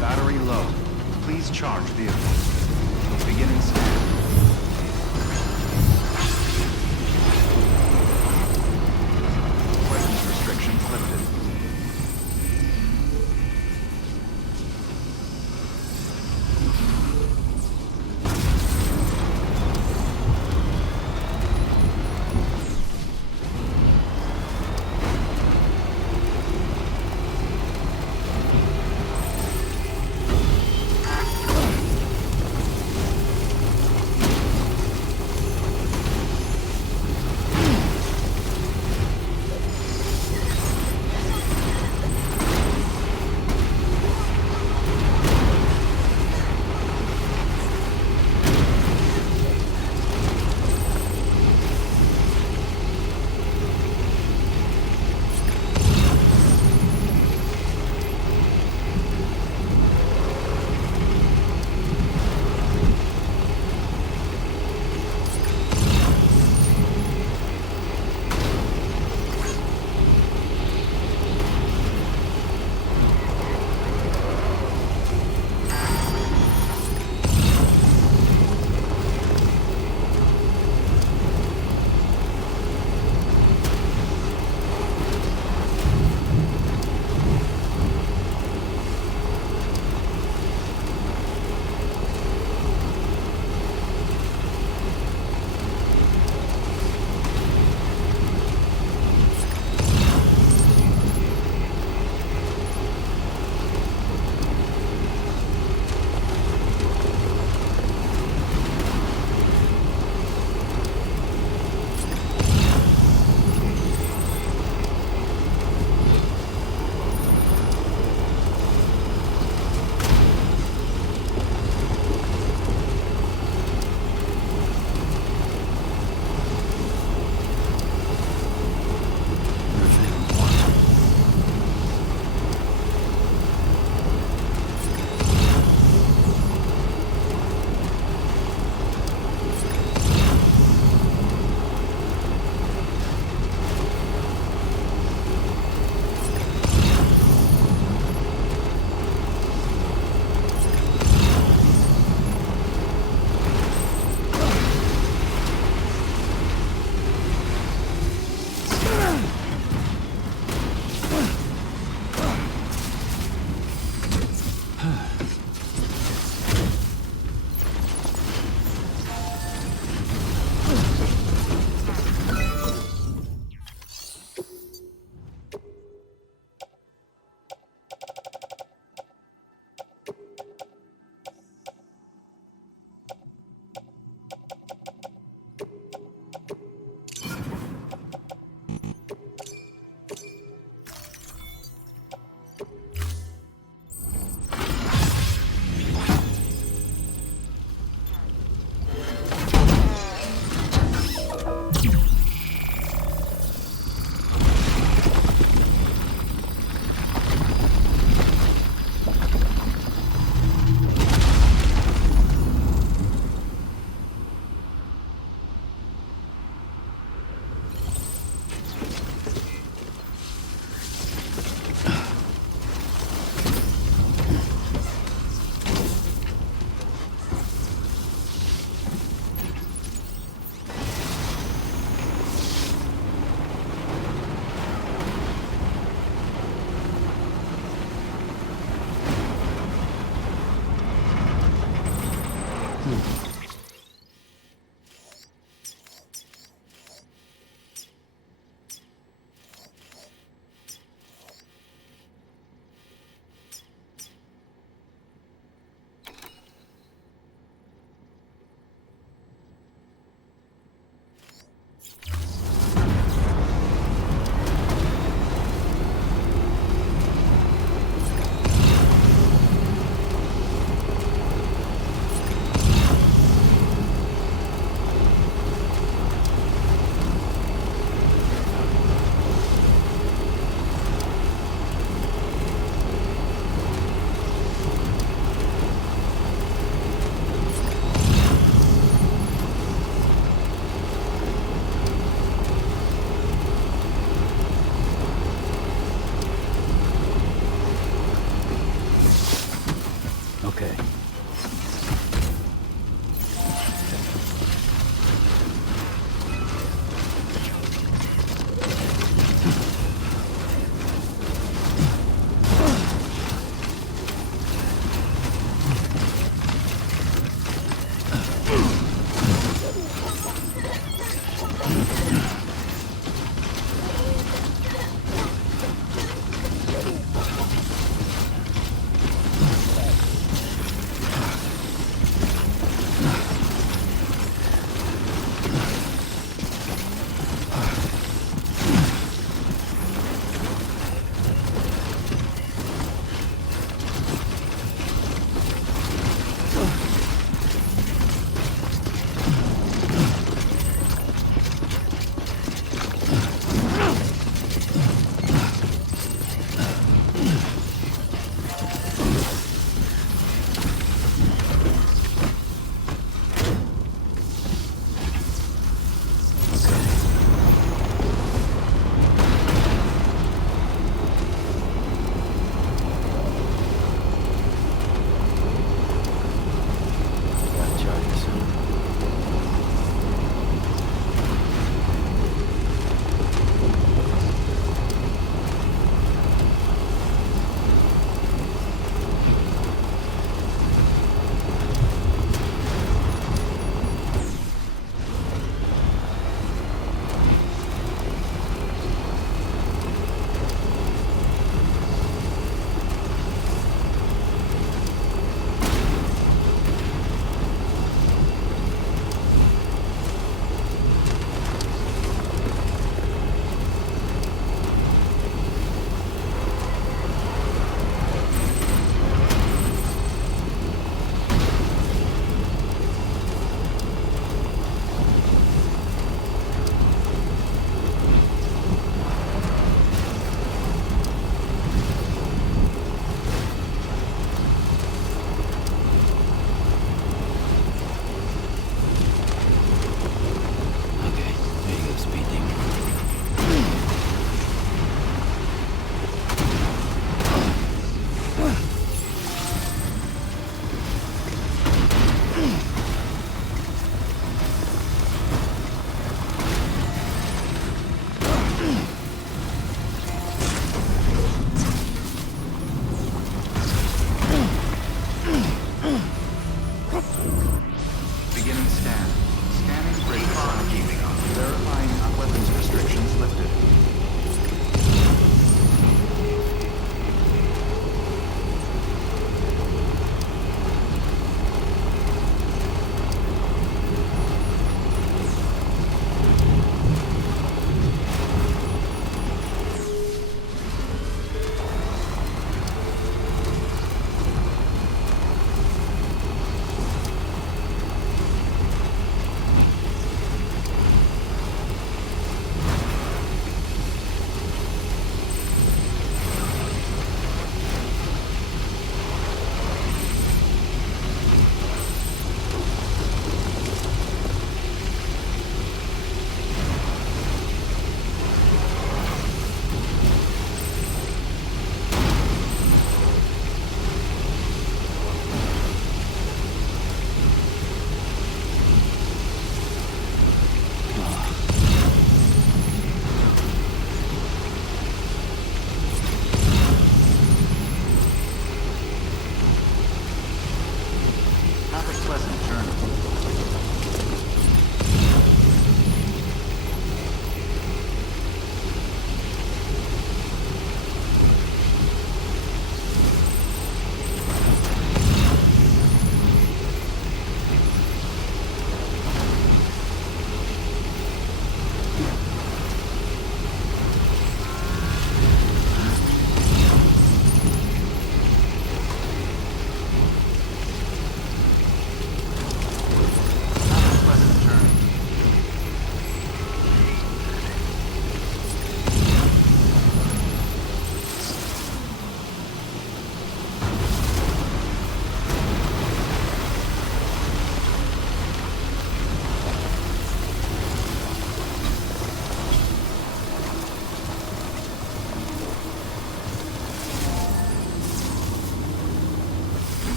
Battery low. Please charge vehicle. Beginning scan. Weapons restrictions lifted.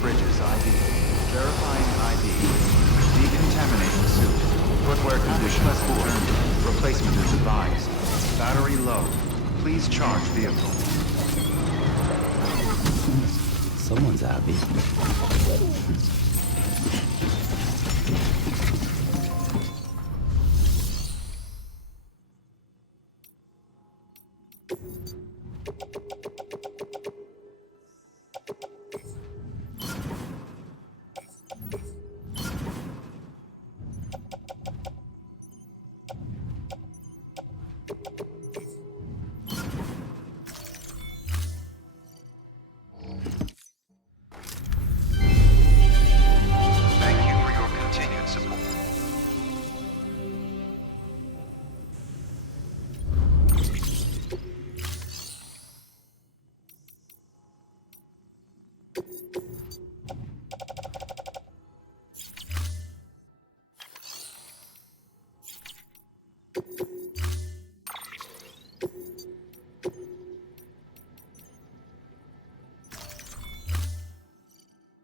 Bridges ID. Verifying ID. Decontaminating suit. Footwear condition poor. Replacement is advised. Battery low. Please charge vehicle. Someone's happy. Thank you for your continued support.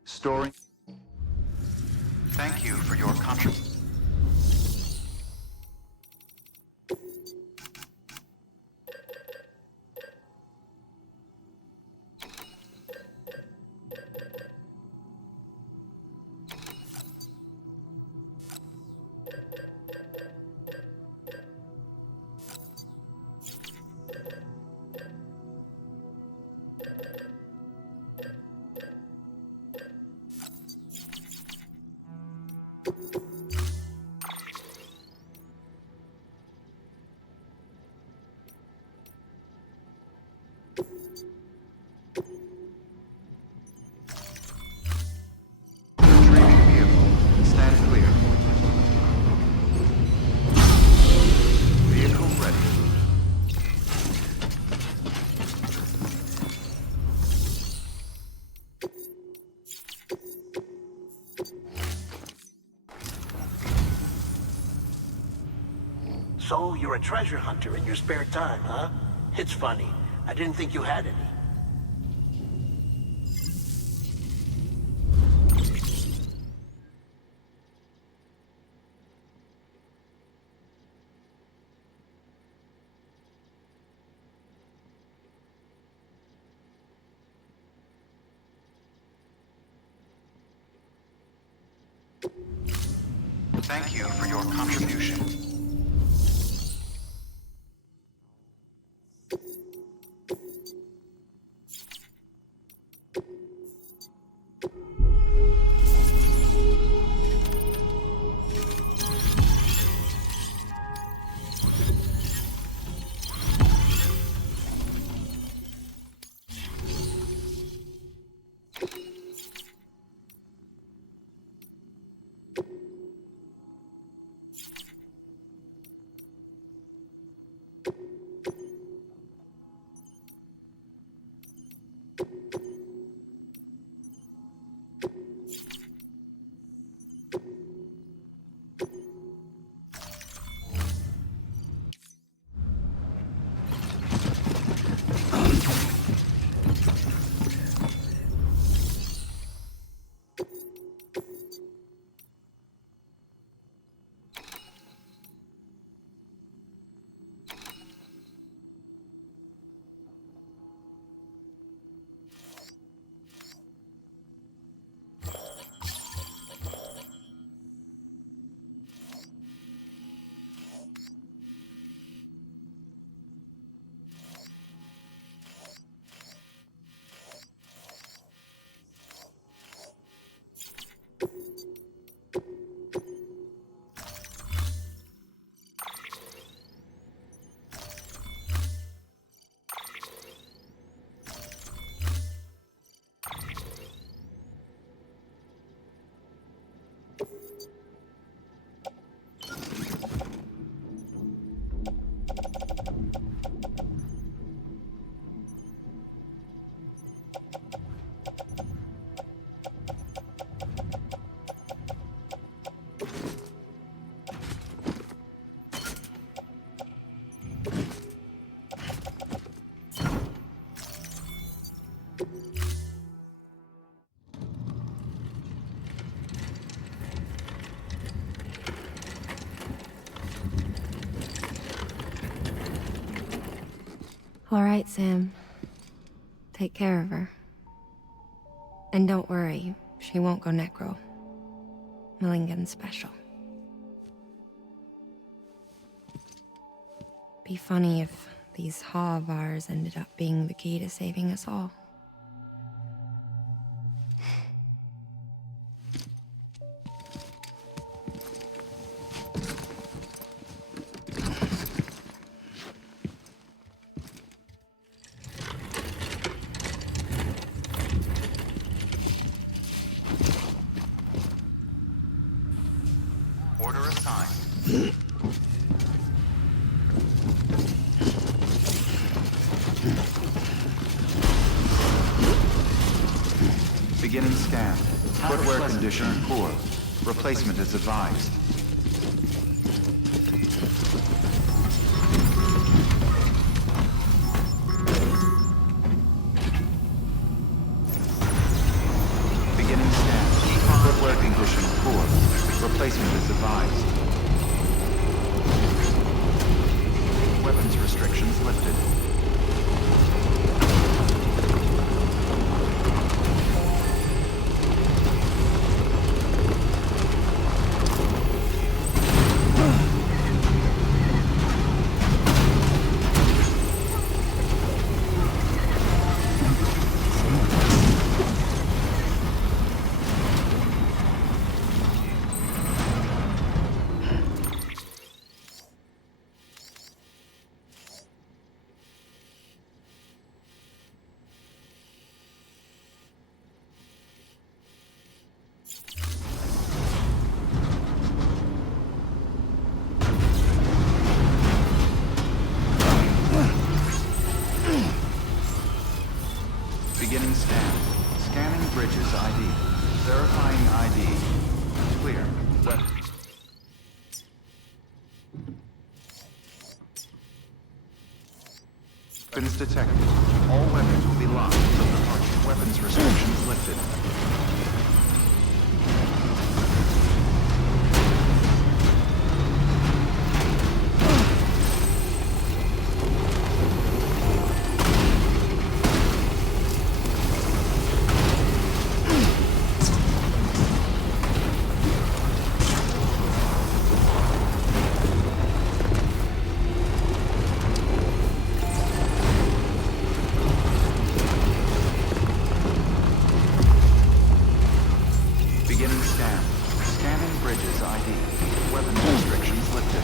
Storing. Thank you for your contribution. Retrieving vehicle. Stand clear. Vehicle ready. So, you're a treasure hunter in your spare time, huh? It's funny. I didn't think you had any. Thank you for your contribution. All right, Sam. Take care of her. And don't worry, she won't go necro. Millingen's special. Be funny if these Ha of ours ended up being the key to saving us all. Order assigned. Beginning scan. Footwear condition poor. Replacement is advised. Beginning scan. Footwear condition poor. Replacement is advised. Weapons restrictions lifted. Beginning scan. Scanning bridges ID. Verifying ID. Clear. Weapons detected. All weapons will be locked until departure. Weapons restrictions lifted. Beginning scan. Scanning bridges ID. Weapons restrictions lifted.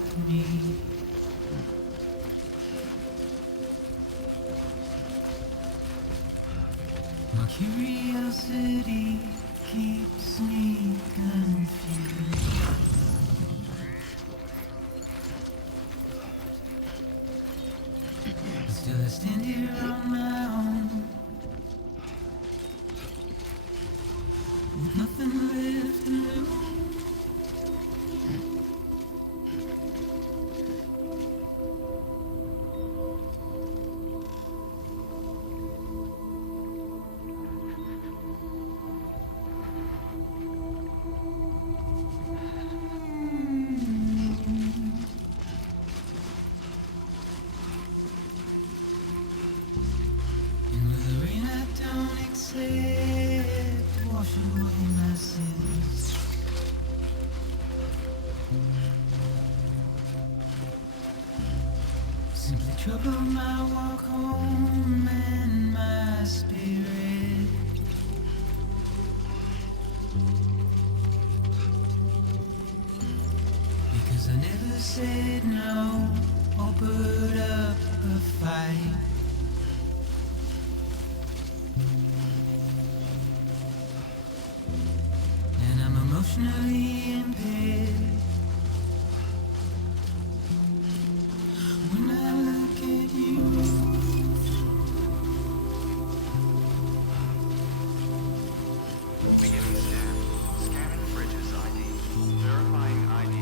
with me. My curiosity keeps me confused. Still I stand here on my own, with nothing left to lose. And with the rain I don't accept, wash away my sins. Simply trouble my walk home and my spirit. Because I never said no or put up a fight. And I'm emotionally impaired. When I look at you, Beginning scan. Scanning bridges ID. Verifying ID.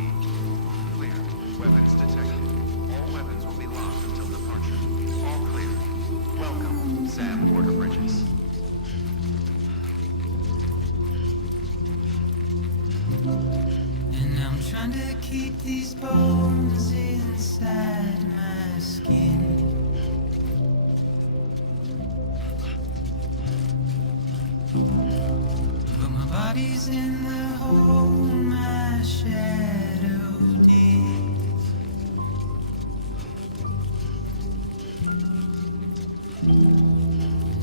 Clear. Weapons detected. All weapons will be locked until departure. All clear. Welcome, Sam Porter Bridges. and I'm trying to keep these bones inside my skin. But my body's in the hole my shadow digs.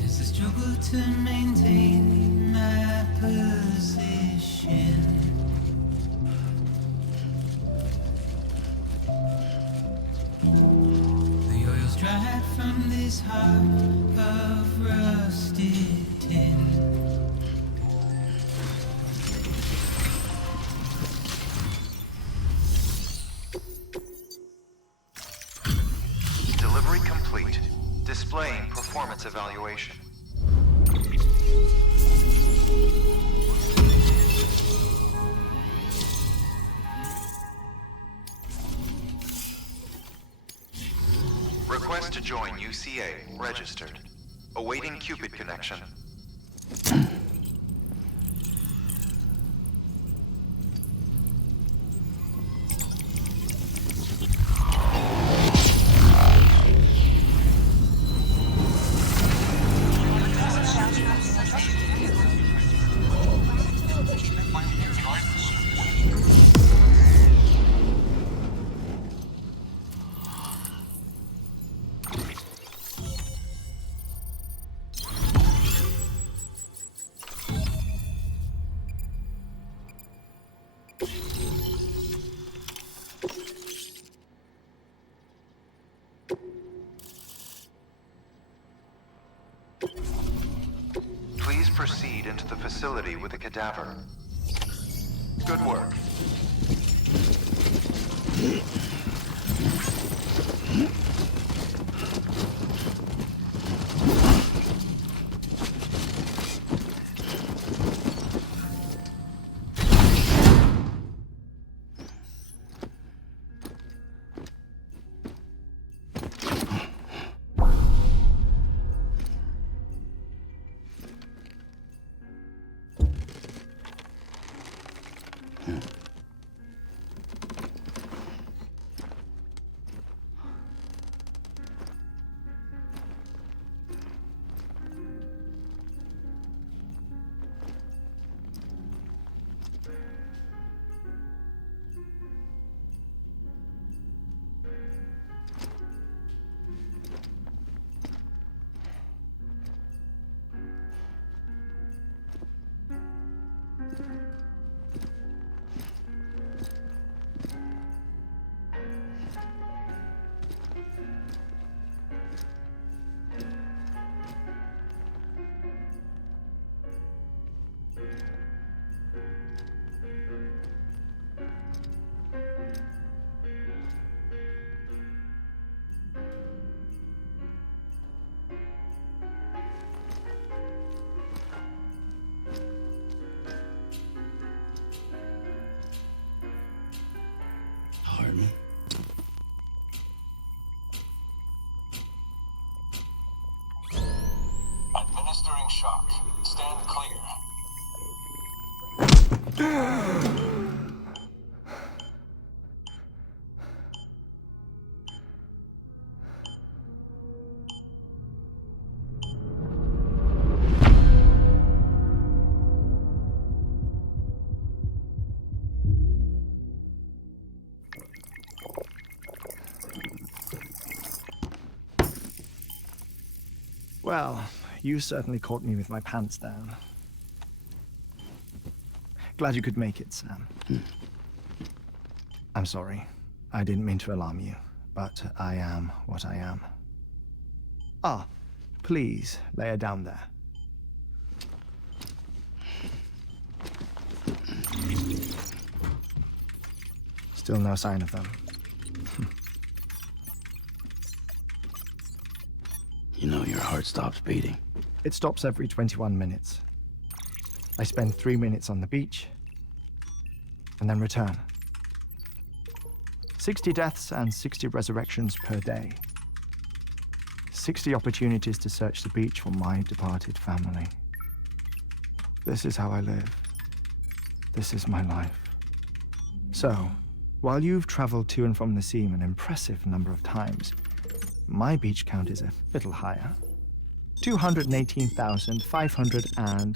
It's a struggle to maintain my position. The oil's dried from this heart of rusted tin. Delivery complete. Displaying performance evaluation. Request to join UCA registered. Awaiting Cupid connection. Please proceed into the facility with the cadaver. Good work. Heartman? Administering shock. Stand clear. Well, you certainly caught me with my pants down. Glad you could make it, Sam. I'm sorry. I didn't mean to alarm you, but I am what I am. Ah, please lay her down there. Still no sign of them. You know your heart stops beating. It stops every 21 minutes. I spend 3 minutes on the beach, and then return. 60 deaths and 60 resurrections per day. 60 opportunities to search the beach for my departed family. This is how I live. This is my life. So, while you've traveled to and from the seam an impressive number of times, my beach count is a little higher. 218,549.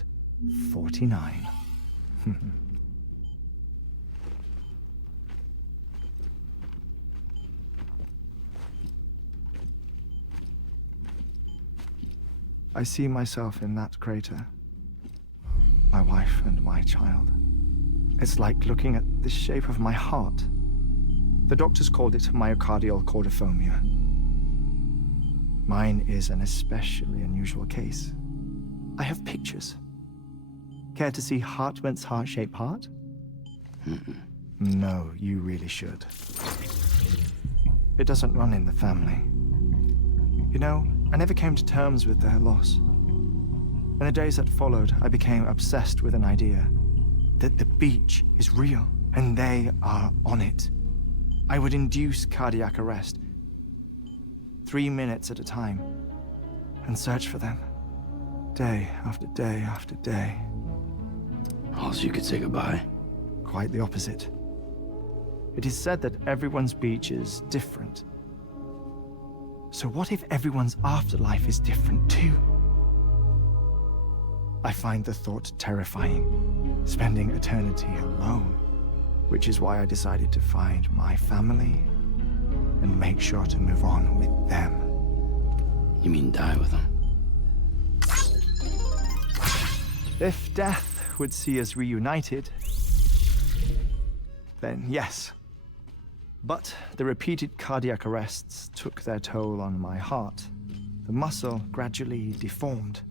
I see myself in that crater. My wife and my child. It's like looking at the shape of my heart. The doctors called it myocardial cordiformia. Mine is an especially unusual case. I have pictures. Care to see Heartman's heart-shaped heart? No, you really should. It doesn't run in the family. You know, I never came to terms with their loss. In the days that followed, I became obsessed with an idea that the beach is real and they are on it. I would induce cardiac arrest, 3 minutes at a time, and search for them, day after day after day. Also, you could say goodbye. Quite the opposite. It is said that everyone's beach is different. So what if everyone's afterlife is different too? I find the thought terrifying, spending eternity alone, which is why I decided to find my family and make sure to move on with them. You mean die with them? If death would see us reunited, then yes. But the repeated cardiac arrests took their toll on my heart. The muscle gradually deformed.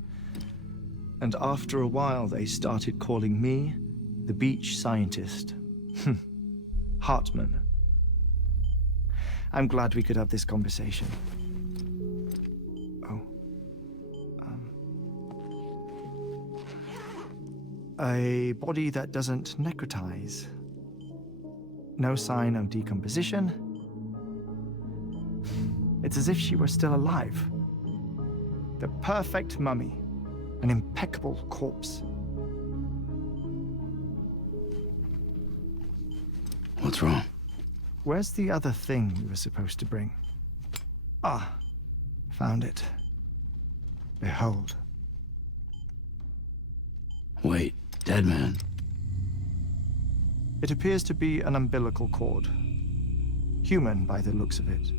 And after a while, they started calling me the beach scientist. Heartman. I'm glad we could have this conversation. Oh. A body that doesn't necrotize. No sign of decomposition. It's as if she were still alive. The perfect mummy. An impeccable corpse. What's wrong? Where's the other thing you were supposed to bring? Ah, found it. Behold. Wait, dead man. It appears to be an umbilical cord. Human by the looks of it,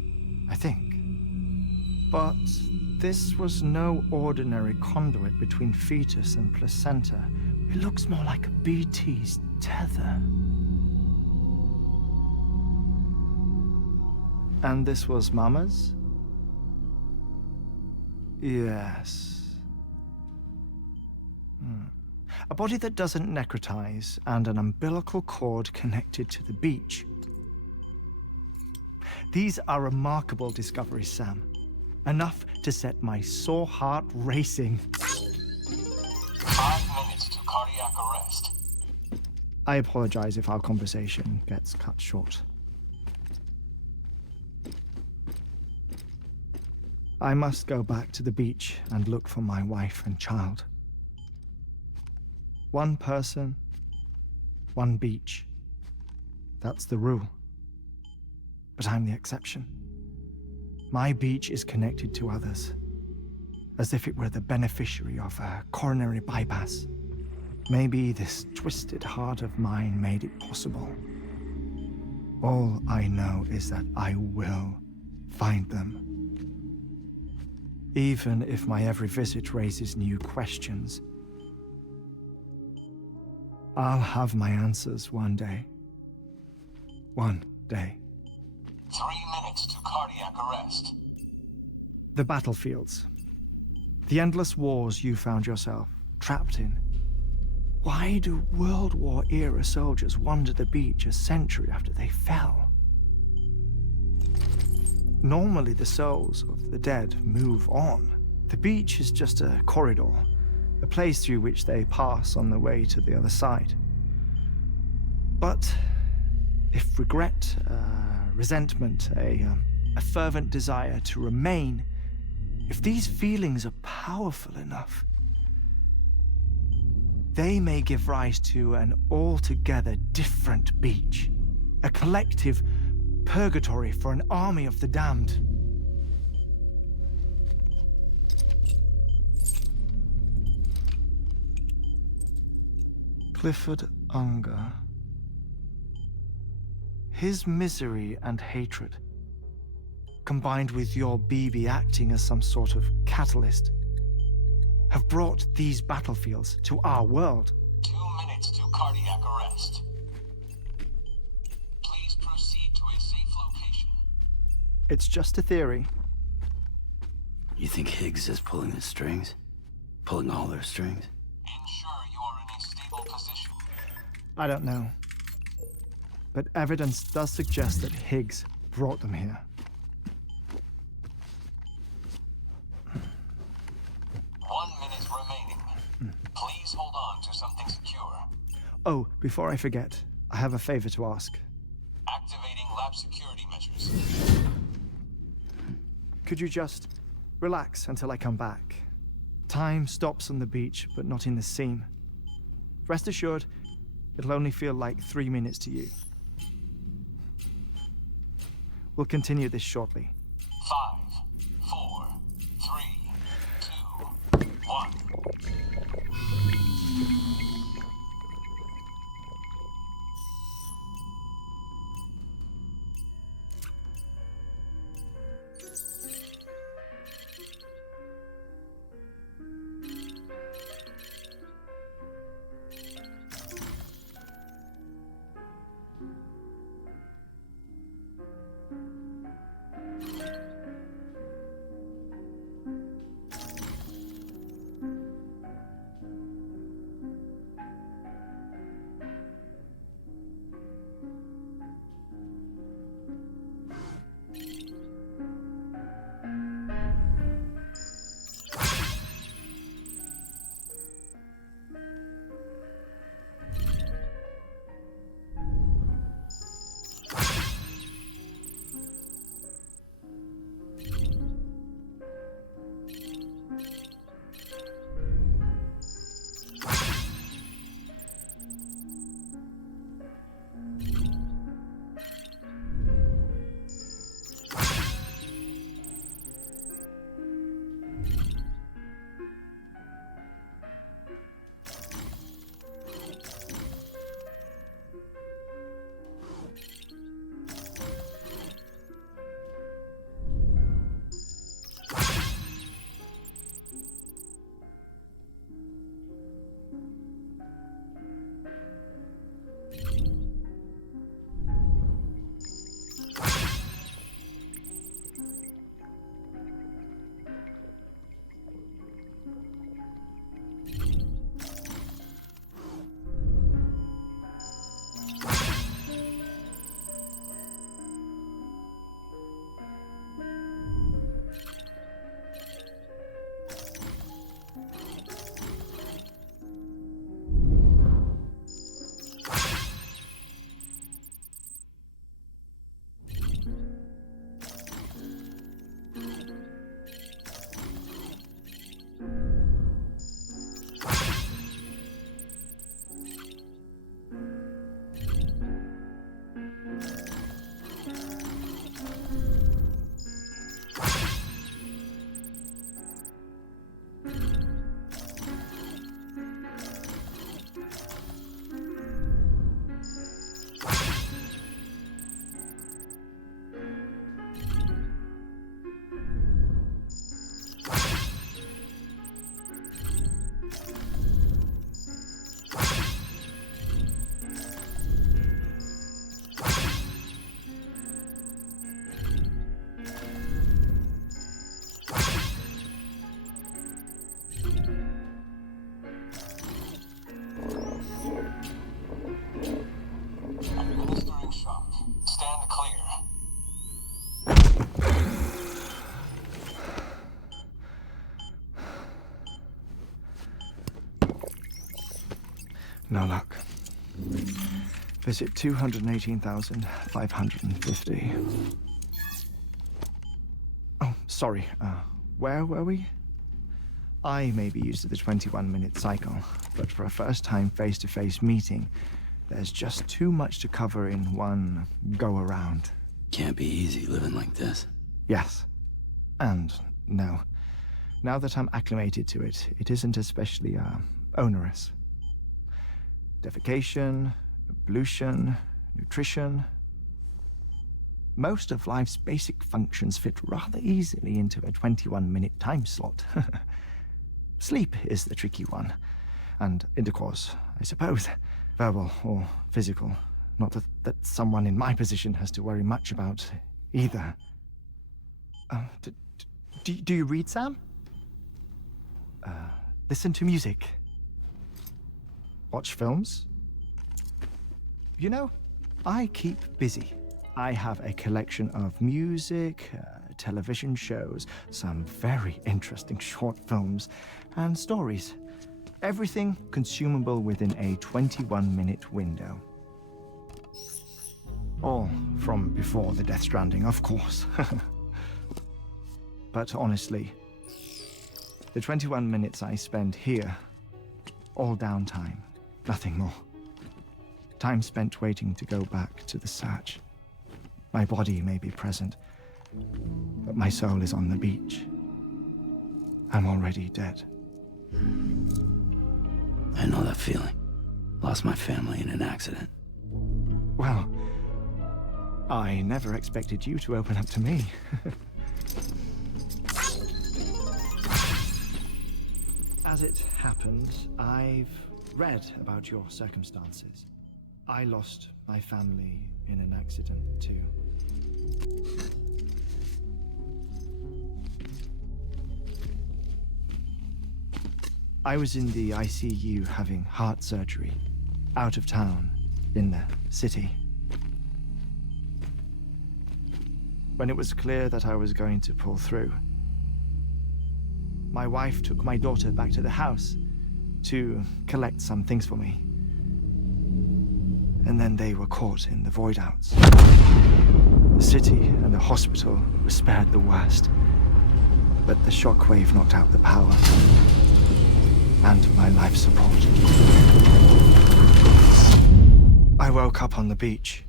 I think. But this was no ordinary conduit between fetus and placenta. It looks more like a BT's tether. And this was Mama's? Yes. A body that doesn't necrotize and an umbilical cord connected to the beach. These are remarkable discoveries, Sam. Enough to set my sore heart racing. 5 minutes to cardiac arrest. I apologize if our conversation gets cut short. I must go back to the beach and look for my wife and child. One person, one beach. That's the rule. But I'm the exception. My beach is connected to others, as if it were the beneficiary of a coronary bypass. Maybe this twisted heart of mine made it possible. All I know is that I will find them. Even if my every visit raises new questions, I'll have my answers one day. One day. 3 minutes to cardiac arrest. The battlefields. The endless wars you found yourself trapped in. Why do World War-era soldiers wander the beach a century after they fell? Normally the souls of the dead move on. The beach is just a corridor, a place through which they pass on the way to the other side. But if regret, resentment, a fervent desire to remain, if these feelings are powerful enough, they may give rise to an altogether different beach, a collective purgatory for an army of the damned. Clifford Unger. His misery and hatred, combined with your BB acting as some sort of catalyst, have brought these battlefields to our world. 2 minutes to cardiac arrest. Please proceed to a safe location. It's just a theory. You think Higgs is pulling the strings? Pulling all their strings? Ensure you are in a stable position. I don't know. But evidence does suggest that Higgs brought them here. 1 minute remaining. Please hold on to something secure. Oh, before I forget, I have a favor to ask. Activating lab security measures. Could you just relax until I come back? Time stops on the beach, but not in the scene. Rest assured, it'll only feel like 3 minutes to you. We'll continue this shortly. 5, 4, 3, 2, 1. No luck. Visit 218,550. Oh, sorry. Where were we? I may be used to the 21-minute cycle, but for a first-time face-to-face meeting, there's just too much to cover in one go-around. Can't be easy living like this. Yes. And no. Now that I'm acclimated to it, it isn't especially, onerous. Defecation, ablution, nutrition. Most of life's basic functions fit rather easily into a 21-minute time slot. Sleep is the tricky one. And intercourse, I suppose. Verbal or physical. Not that someone in my position has to worry much about either. Do you read, Sam? Listen to music. Watch films? You know, I keep busy. I have a collection of music, television shows, some very interesting short films, and stories. Everything consumable within a 21-minute window. All from before the Death Stranding, of course. But honestly, the 21 minutes I spend here, all downtime, nothing more. Time spent waiting to go back to the search. My body may be present, but my soul is on the beach. I'm already dead. I know that feeling. Lost my family in an accident. Well, I never expected you to open up to me. As it happens, I've read about your circumstances. I lost my family in an accident too. I was in the ICU having heart surgery, out of town, in the city. When it was clear that I was going to pull through, my wife took my daughter back to the house to collect some things for me. And then they were caught in the void-outs. The city and the hospital were spared the worst, but the shockwave knocked out the power and my life support. I woke up on the beach.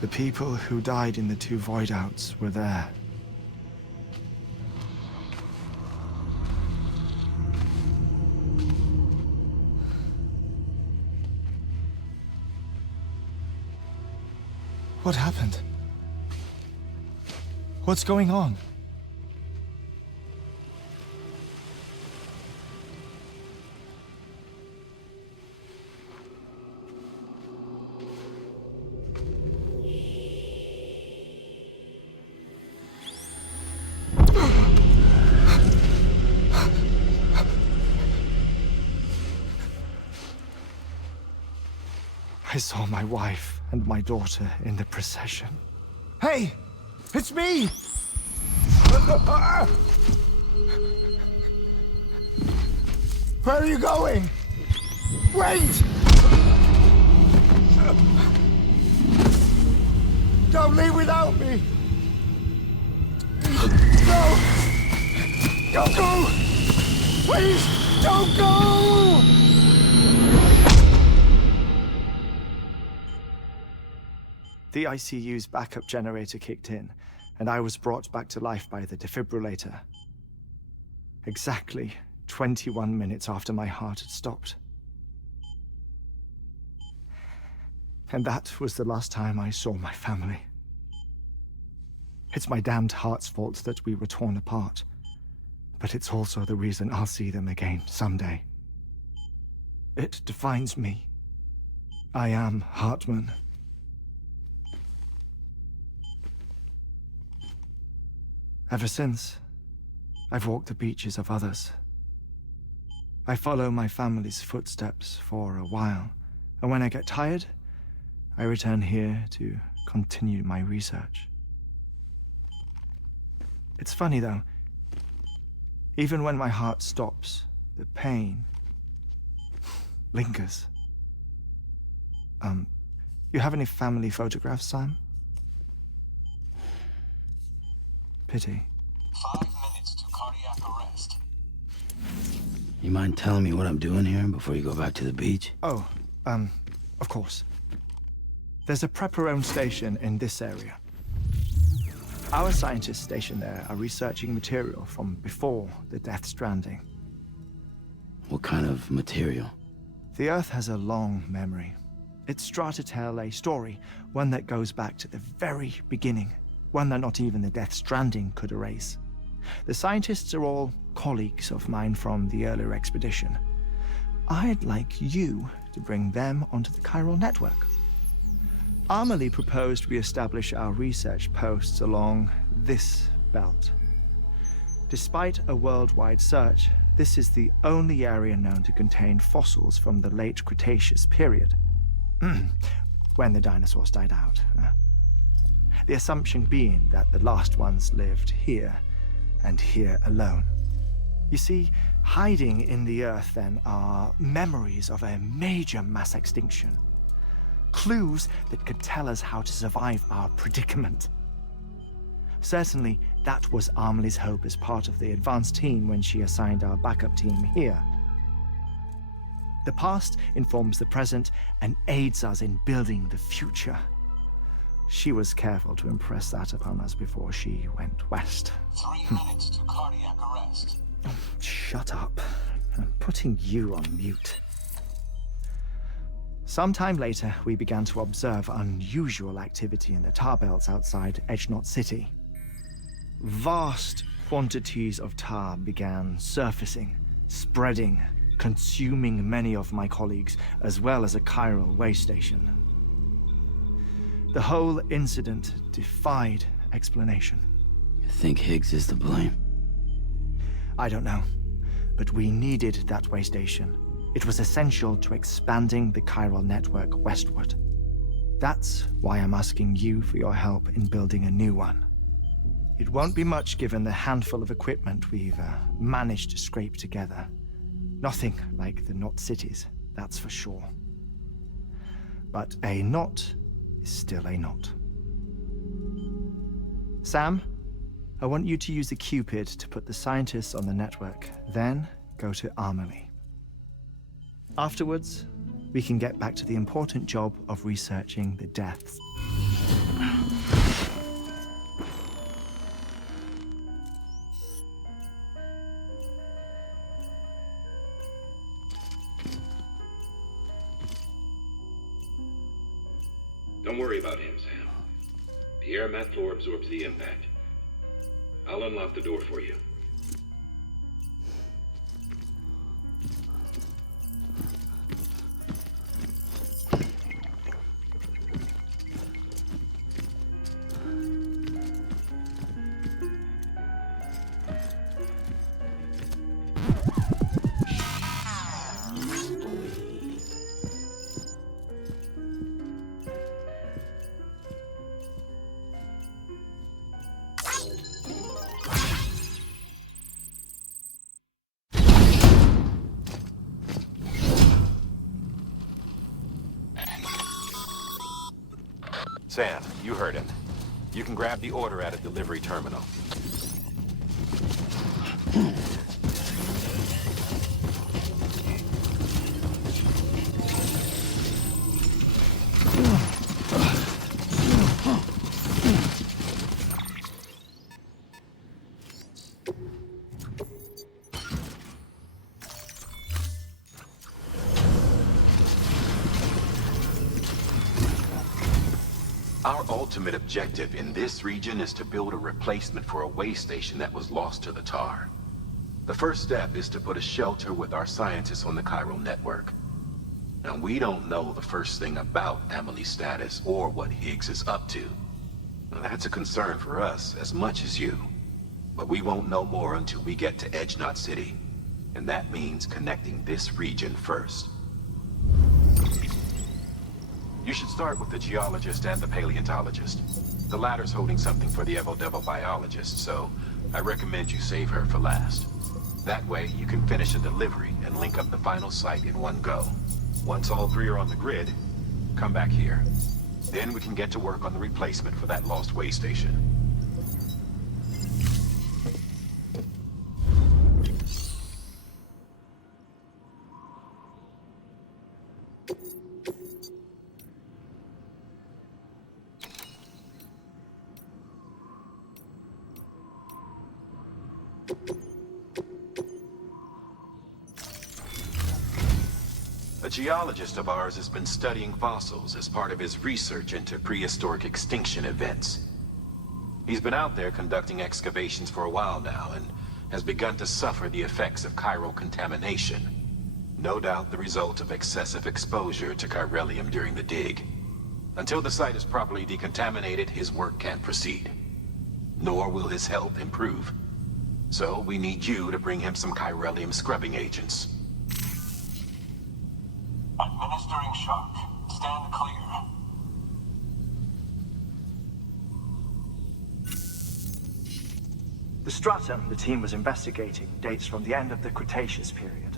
The people who died in the two void-outs were there. What happened? What's going on? I saw my wife and my daughter in the procession. Hey! It's me! Where are you going? Wait! Don't leave without me! No! Don't go! Please, don't go! The ICU's backup generator kicked in, and I was brought back to life by the defibrillator. Exactly 21 minutes after my heart had stopped. And that was the last time I saw my family. It's my damned heart's fault that we were torn apart, but it's also the reason I'll see them again someday. It defines me. I am Heartman. Ever since, I've walked the beaches of others, I follow my family's footsteps for a while, and when I get tired, I return here to continue my research. It's funny though, even when my heart stops, the pain lingers. You have any family photographs, Sam? Pity. 5 minutes to cardiac arrest. You mind telling me what I'm doing here before you go back to the beach? Oh, of course. There's a prep-your-own station in this area. Our scientists stationed there are researching material from before the Death Stranding. What kind of material? The Earth has a long memory. It's trying to tell a story, one that goes back to the very beginning, one that not even the Death Stranding could erase. The scientists are all colleagues of mine from the earlier expedition. I'd like you to bring them onto the chiral network. Amelie proposed we establish our research posts along this belt. Despite a worldwide search, this is the only area known to contain fossils from the late Cretaceous period, when the dinosaurs died out. The assumption being that the last ones lived here, and here alone. You see, hiding in the Earth then are memories of a major mass extinction. Clues that could tell us how to survive our predicament. Certainly, that was Amelie's hope as part of the advanced team when she assigned our backup team here. The past informs the present and aids us in building the future. She was careful to impress that upon us before she went west. 3 minutes to cardiac arrest. Shut up. I'm putting you on mute. Sometime later, we began to observe unusual activity in the tar belts outside Edgenot City. Vast quantities of tar began surfacing, spreading, consuming many of my colleagues, as well as a chiral way station. The whole incident defied explanation. You think Higgs is to blame? I don't know, but we needed that way station. It was essential to expanding the chiral network westward. That's why I'm asking you for your help in building a new one. It won't be much given the handful of equipment we've managed to scrape together. Nothing like the knot cities, that's for sure. But a knot is still a knot. Sam, I want you to use the Cupid to put the scientists on the network, then go to Amelie. Afterwards, we can get back to the important job of researching the deaths. Don't worry about him, Sam. The air mat floor absorbs the impact. I'll unlock the door for you. Sam, you heard him. You can grab the order at a delivery terminal. Our ultimate objective in this region is to build a replacement for a way station that was lost to the tar. The first step is to put a shelter with our scientists on the chiral network. Now, we don't know the first thing about Amelie's status or what Higgs is up to. Now, that's a concern for us as much as you. But we won't know more until we get to Edgenot City. And that means connecting this region first. You should start with the geologist and the paleontologist. The latter's holding something for the Evo-Devo biologist, so I recommend you save her for last. That way, you can finish a delivery and link up the final site in one go. Once all three are on the grid, come back here. Then we can get to work on the replacement for that lost way station. A geologist of ours has been studying fossils as part of his research into prehistoric extinction events. He's been out there conducting excavations for a while now and has begun to suffer the effects of chiral contamination. No doubt the result of excessive exposure to chiralium during the dig. Until the site is properly decontaminated, his work can't proceed. Nor will his health improve. So we need you to bring him some chiralium scrubbing agents. Administering shock. Stand clear. The stratum the team was investigating dates from the end of the Cretaceous period,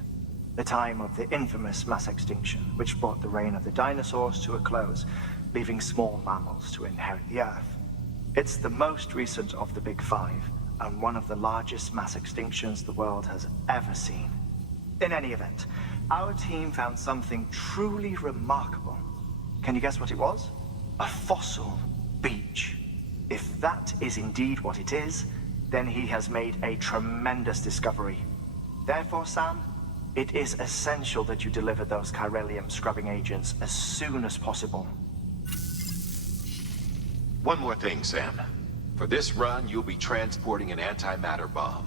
the time of the infamous mass extinction, which brought the reign of the dinosaurs to a close, leaving small mammals to inherit the Earth. It's the most recent of the Big Five, and one of the largest mass extinctions the world has ever seen. In any event, our team found something truly remarkable. Can you guess what it was? A fossil beach. If that is indeed what it is, then he has made a tremendous discovery. Therefore, Sam, it is essential that you deliver those chiralium scrubbing agents as soon as possible. One more thing, Sam. For this run, you'll be transporting an antimatter bomb.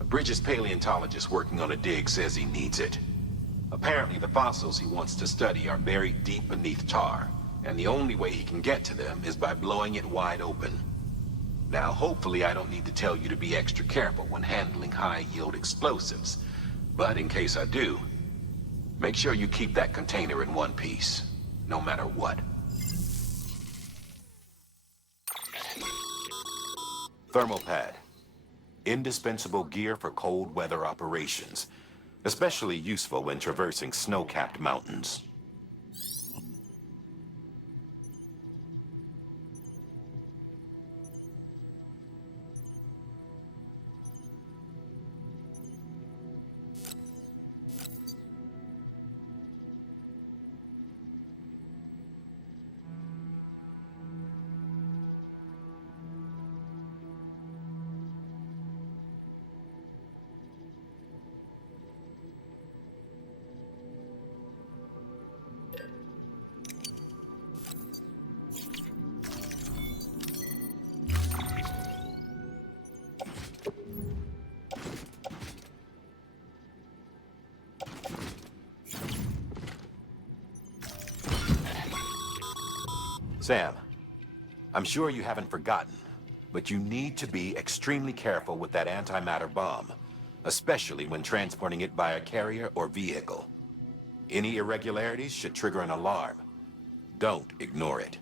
A Bridges paleontologist working on a dig says he needs it. Apparently, the fossils he wants to study are buried deep beneath tar, and the only way he can get to them is by blowing it wide open. Now, hopefully I don't need to tell you to be extra careful when handling high-yield explosives, but in case I do, make sure you keep that container in one piece, no matter what. Thermal pad. Indispensable gear for cold weather operations, especially useful when traversing snow-capped mountains. Sam, I'm sure you haven't forgotten, but you need to be extremely careful with that antimatter bomb, especially when transporting it by a carrier or vehicle. Any irregularities should trigger an alarm. Don't ignore it.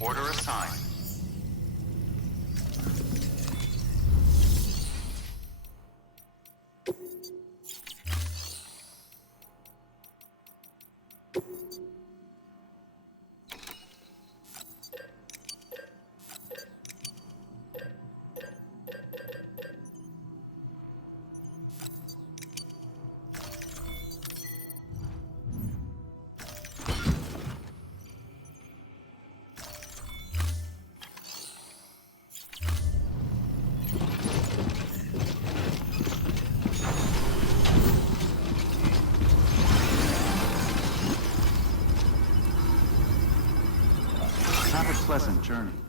Order assigned. Have a pleasant journey.